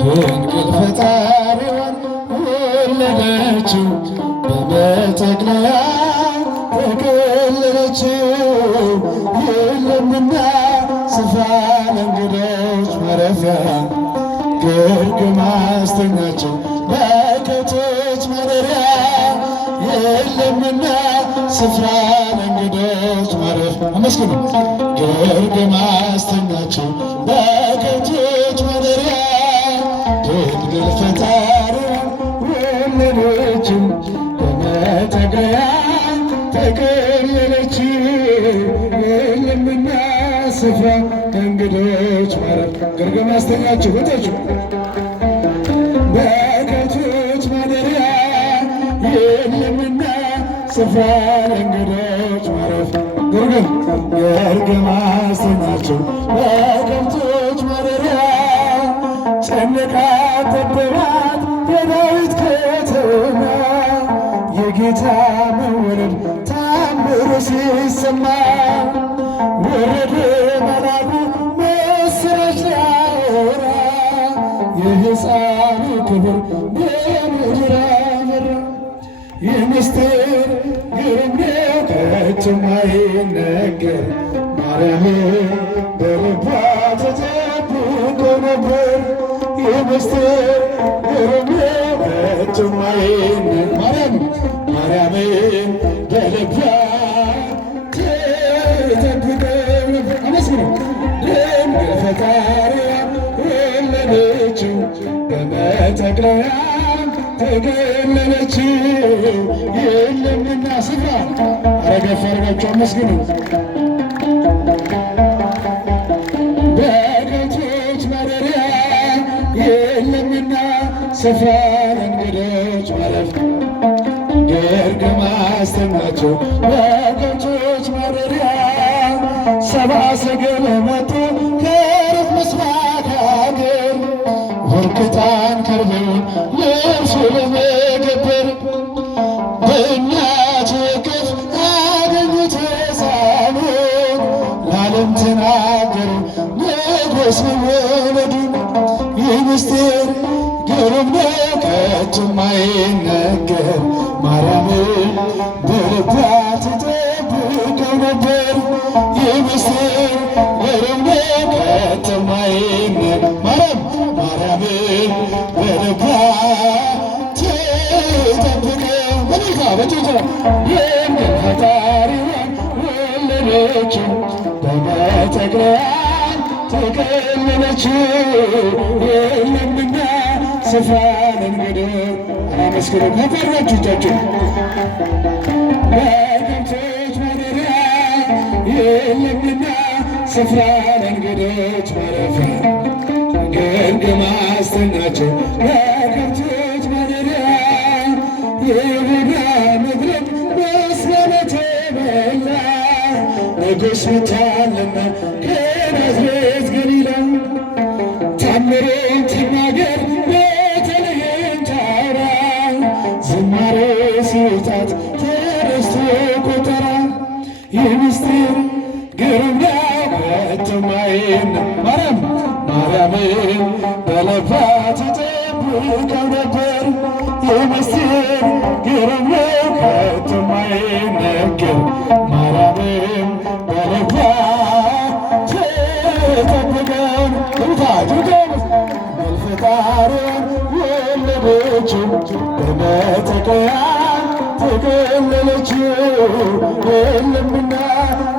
ድንግል ፈጣሪዋን ወለደችው በመጠቅለያ ተከለለችው። የለምና ስፍራ ለእንግዶች ማረፊያ ግርግም አስተኛቸው በከብቶች ማደሪያ። የለምና ስፍራ ለእንግዶች ማረፊያ አመስግኑ። ግርግም አስተኛቸው በከብቶች ማደሪያ ድንግል ፈጣሪዋን ወለደችው በመጠቅለያ ተከለለችው። የለምና ስፍራ ለእንግዶች ማረፊያ ግርግም አስተኛቸው በከብቶች ማደሪያ። የለምና ስፍራ ለእንግዶች ማረፊያ ግርግም አስተኛቸው በከብቶች ማደሪያ። ጨነቃ ጠበባት የዳዊት ከተማ የጌታ መወለድ ታምር ሲሰማ። ወረደ መልአኩ ምስራች ሊያወራ የሕፃኑ ክብር በምድር አበራ። የምስጢር ግርም ነው ከቶም አይነገር ማርያም በልቧ ተጠብቆ ነበር። የምስጢር ግርም ነው ከቶም አይነገር ማርያም በልቧ ተጠብቆ ነበር። አመስግኑ። ድንግል ፈጣሪዋን ወለደችው በመጠቅለያ ተከለለችው። የለምና ስፍራ አረገፍ አርጋችሁ አመስግኑ። በከብቶች ማደሪያ የለምና ስፍራ ለእንግዶች ማረፊያ ግርግም አስተኛቸው በከብቶች ማደሪያ። ሰብአ ሰገል መጡ ከሩቅ ምስራቅ አገር ወርቅ ዕጣን ከርቤውን ለእርሱ ለመገበር በእናቱ እቅፍ አገኙት ሕፃኑን ለዓለም ተናገሩ ንጉሥ መወለዱን። ይህ ምስጢር ግሩም ነው ከቶም አይነገር ማርያምን በልቧ ትጠብቀው ነበር። ይህ ምስጢር ግሩም ነው ከቶም አይነገር ማርያምን በልቧ ትጠብቀው በልካ በጭጫ ድንግል ፈጣሪዋን ወለደችው በመጠቅለያ ተከለለችው። የለምና ስፍራ ለእንግዶች አመስግኑ። ከፈራችሁ እጃችሁን በከብቶች ማደሪያ የለምና ስፍራ ለእንግዶች ማረፊያ ግርግም አስተኛቸው በከብቶች ማደሪያ። የይሁዳ ምድርን በምስጋና ተሞላ ንጉሥ መጥቷልና ከናዝሬት ገሊላ። ታምሩን ትናገር ቤተልሔም ታውራ ዝማሬ ሲውጣት ተረስቶ ቆጠራ። ይህ ምስጢር ግሩም ነው ከቶም አይነገር ማርያምን በልቧ ትጠብቀው ነበር። ይህ ምስጢር ግሩም ነው ከቶም አይነገር ማርያምን በልቧ ትጠብቀው ድንግል ፈጣሪዋን ወለደችው በመጠቅለያ ተከለለችው። የለምና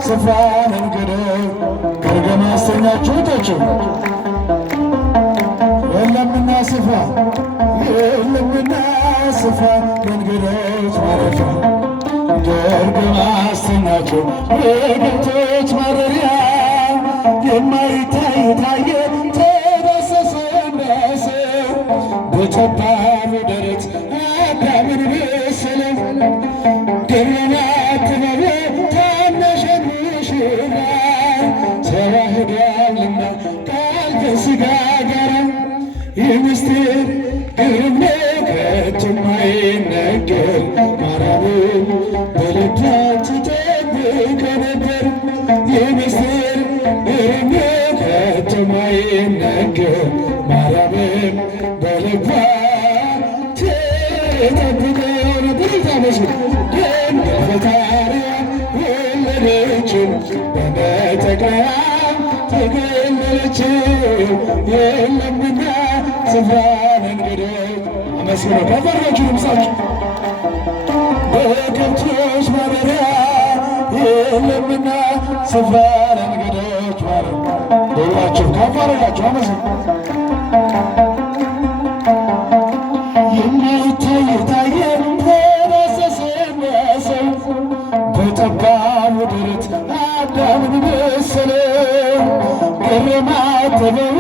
ስፍራ ለእንግዶች ግርግም አስተኛቸው እጃችሁን የለምና ስፍራ ለእንግዶች ማረፊያ ግርግም አስተኛቸው በከብቶች ማደሪያ። የማይታይ ታየ ተዳሰሰ በሰው በጠባቡ ደረት አዳምን መሰለ። ገናናት ጥበቡ ታናሽ ሙሽራ ተዋህዷልና ቃል ከሥጋ ጋር። ይህ ምስጢር ግሩም ነው ከቶም አይነገር ማርያምን በልቧ ትጠብቀው ነበር። ይህ ምስጢር ግሩም ነው የማይነገር ማርያምን በልቧ ትጠብቀው ነበር። ታመሱ ድንግል ፈጣሪዋን ወለደችው በመጠቅለያ ተገለለችው የለምና ስፍራ ለእንግዶች አመስግነው ከፈራችሁ ድምፃችሁ በከብቶች ማደሪያ የለምና ስፍራ ለእንግዶች ማለት ሁላችሁ ከፍ አድርጋችሁ አመስግኑ። የሚታይ ታየ ተዳሰሰ ሰው በጠባቡ ደረት አዳምን መሰለ ግርማት ጥበቡ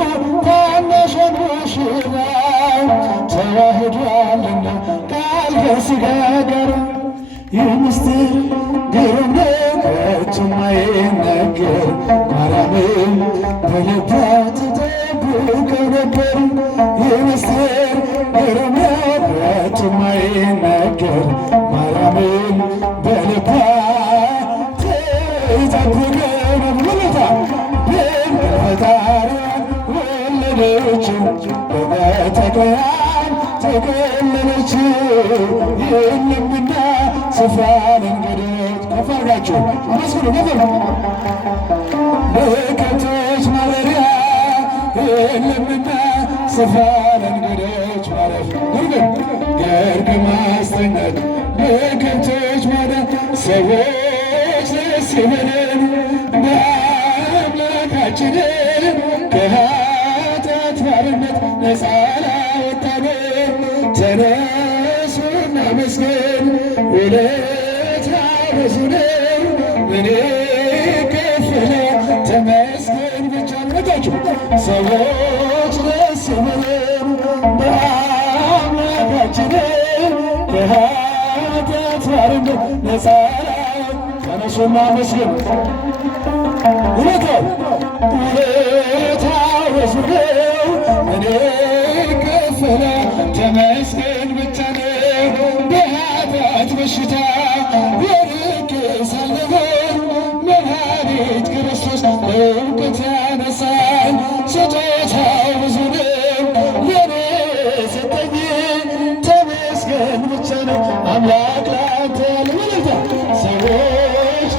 ታናሿን ሙሽራ ተዋህዷልና ቃል ከሥጋ ጋር ይህ ምስጢር ግሩም ነው ከቶም አይነገር ማርያምን በልቧ ትጠብቀው ነበር። ይህ ምስጢር ግሩም ነው ከቶም አይነገር ማርያምን በልቧ ትጠብቀው ነበር። ድንግል ፈጣሪዋን ወለደችው በመጠቅለያ ተገለለችው የለምና ስፍራ ለእንግዶች ከፍ አድርጋችሁ አመስግኑ። በከብቶች ማደሪያ የለምና ስፍራ ለእንግዶች ማረፍ ግርግም ማስተኛት በከብቶች ማደሪያ ሰዎች ደስ ይበለን በአምላካችን ከኃጢአት ባርነት ነፃ ላወጣን ተነሱ እናመስግን ውለታው ብዙ ነው ምን ይከፈላል ተመስገን ብቻ ነታችሁ ሰዎች ደስ ይበለን በአምላካችን ከኃጢአት ባርነት ነፃ ተነሱ እናመስግን ውለታው ብዙ ነው ምን ይከፈላል ተመስገን ብቻ ነው በኃጢአት በሽታ ወርቄ ሳልሆን መድኃኒት ክርስቶስ እውቀት ያነሳል ስጦታው ብዙ ነው ለኔ ሰጠኝ ተመስገን ብቻ ነው አምላክ ላንተ ልበልታ ሰዎች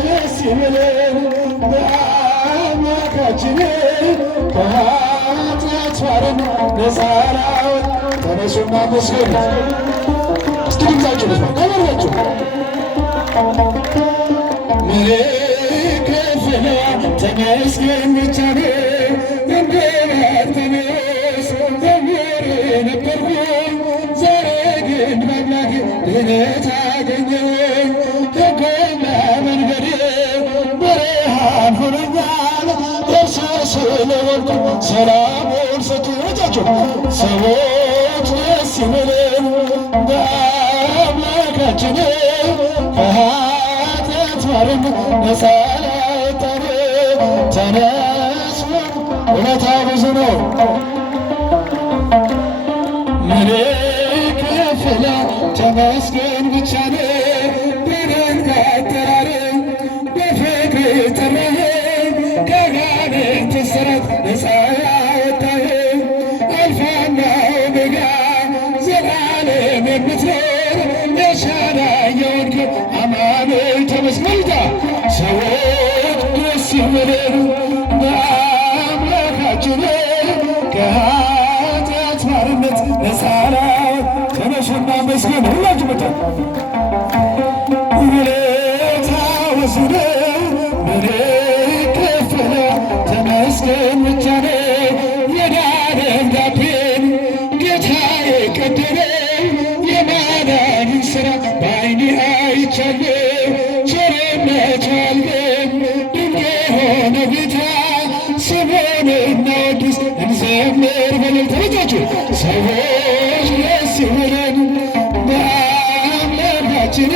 ደስ ይበለን በአምላካችን ከኃጢአት ባርነት ነፃ ላወጣን ተነሱና መስገን እስቲ ድምፃችሁ ልስማ ከበራችሁ ምን ይከፈላል ተመስገን ብቻ ነው እንደ ባርቴሜዎስ ዕውር ነበርኩኝ ዛሬ ግን በአምላክ ድነት አገኘሁኝ ሕጉና መንገዴ ብርሃን ሆኖኛል እርሱ ስለወጡ ሰላሙን ሰጥቶኛል ሰዎች ደስ ይበለን በአምላካችን ከኃጢአት ባርነት ነፃ ላወጣን ተነሱ ውለታው ብዙ ነው ምን ይከፈላል ተመስገን ብቻ ነው በደንብ አጠራረን በፍቅር ጠራኸኝ ከአጋንንት እስራት ነፃ ያወጣኸኝ አልፋና ኦሜጋ ዘላለም የምትኖር የሻዳይ የወንጌል አማኑኤል ተመስገን ሰዎች ደስ ይበለን በአምላካችን ከኃጢአት ባርነት ነፃ ላወጣን ተነሱና መስገን ሁላችሁ መጣ ውለታው ብዙ ነው ምን ይከፈላል ተመስገን ብቻ ነው የደብዳቤን ጌታ የቀደደው የማዳንን ሥራ በዓይኔ አይቻለሁ ቸርነቱ አልበም ድንቅ የሆነ ጌታ ስሙን እናወድስ እንዘምር በእልልታ ተበጃችሁ ሰዎች ደስ ይበለን በአምላካችን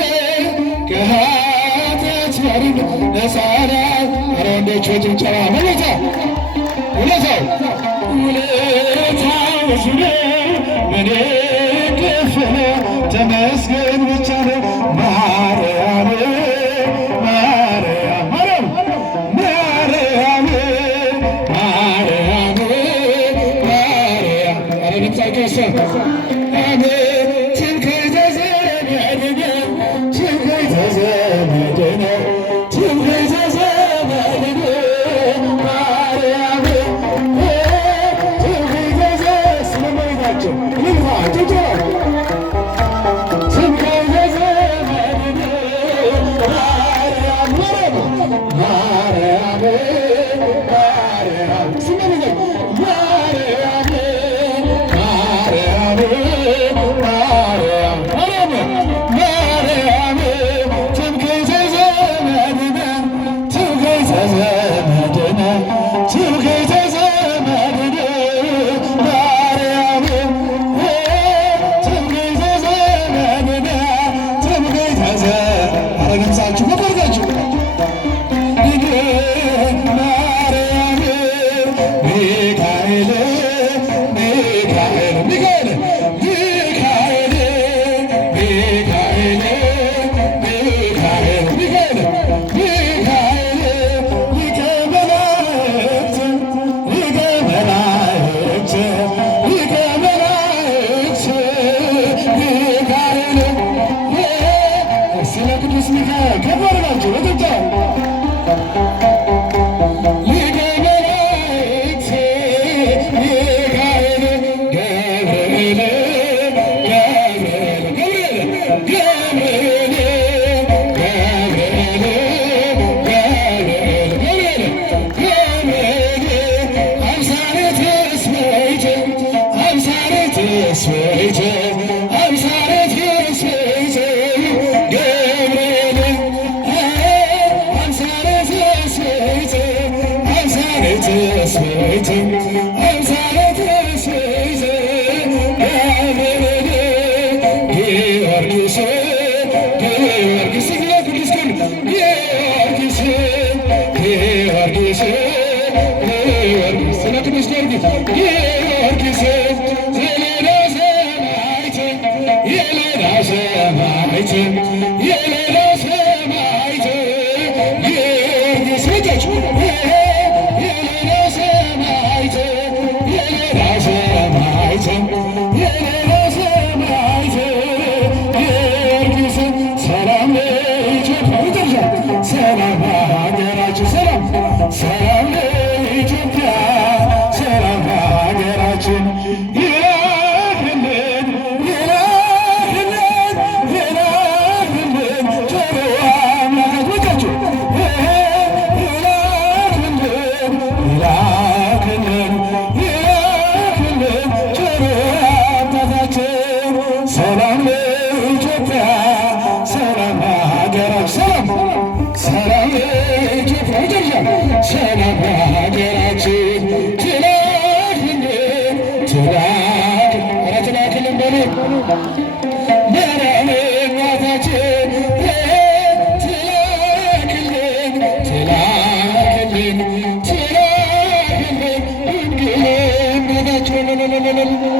ከኃጢአት ባርነት ነፃ ላወጣን ኧረ ወንዶች በጭብጨባ ውለታው ብዙ ነው ምን ይከፈላል ተመስገን ብቻ ነው ማርያም ማርያም ማርያም ማርያም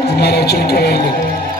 ዝማሬያችን ይቀበልልን።